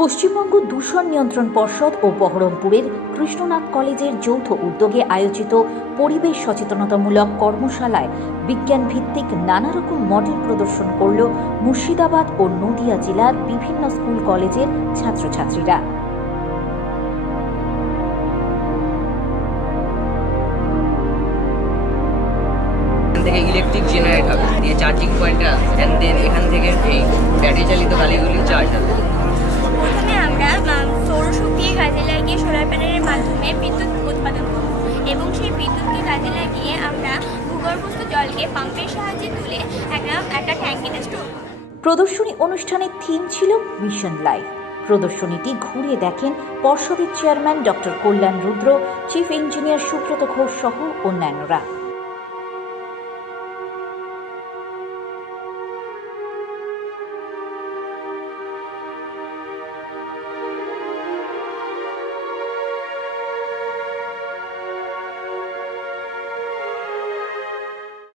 পশ্চিমবঙ্গ দূষণ নিয়ন্ত্রণ পর্ষদ ও বহরমপুরের কৃষ্ণনাথ কলেজের যৌথ উদ্যোগে আয়োজিত পরিবেশ সচেতনতামূলক কর্মশালায় বিজ্ঞান ভিত্তিক নানা রকম মডেল প্রদর্শন করল মুর্শিদাবাদ ও নদিয়া জেলার বিভিন্ন স্কুল কলেজের ছাত্রছাত্রীরা। থেকে ইলেকট্রিক জেনারেট হবে, দিয়ে চার্জিং পয়েন্ট আছে, এন্ড দেন এখান থেকে এই ব্যাটারি চালিত গাড়িগুলি চার্জ হবে। প্রথমে আমরা সৌরশক্তি কাজে লাগিয়ে সোলার প্যানেলের মাধ্যমে বিদ্যুৎ উৎপাদন করব এবং সেই বিদ্যুৎকে কাজে লাগিয়ে আমরা ভূগর্ভস্থ জলকে পাম্পের সাহায্যে তুলে একটা ট্যাঙ্কিতে স্টোর করব। প্রদর্শনী অনুষ্ঠানের থিম ছিল মিশন লাইফ। প্রদর্শনীটি ঘুরে দেখেন পর্ষদের চেয়ারম্যান ডক্টর কল্যাণ রুদ্র, চিফ ইঞ্জিনিয়ার সুব্রত ঘোষ সহ অন্যান্যরা।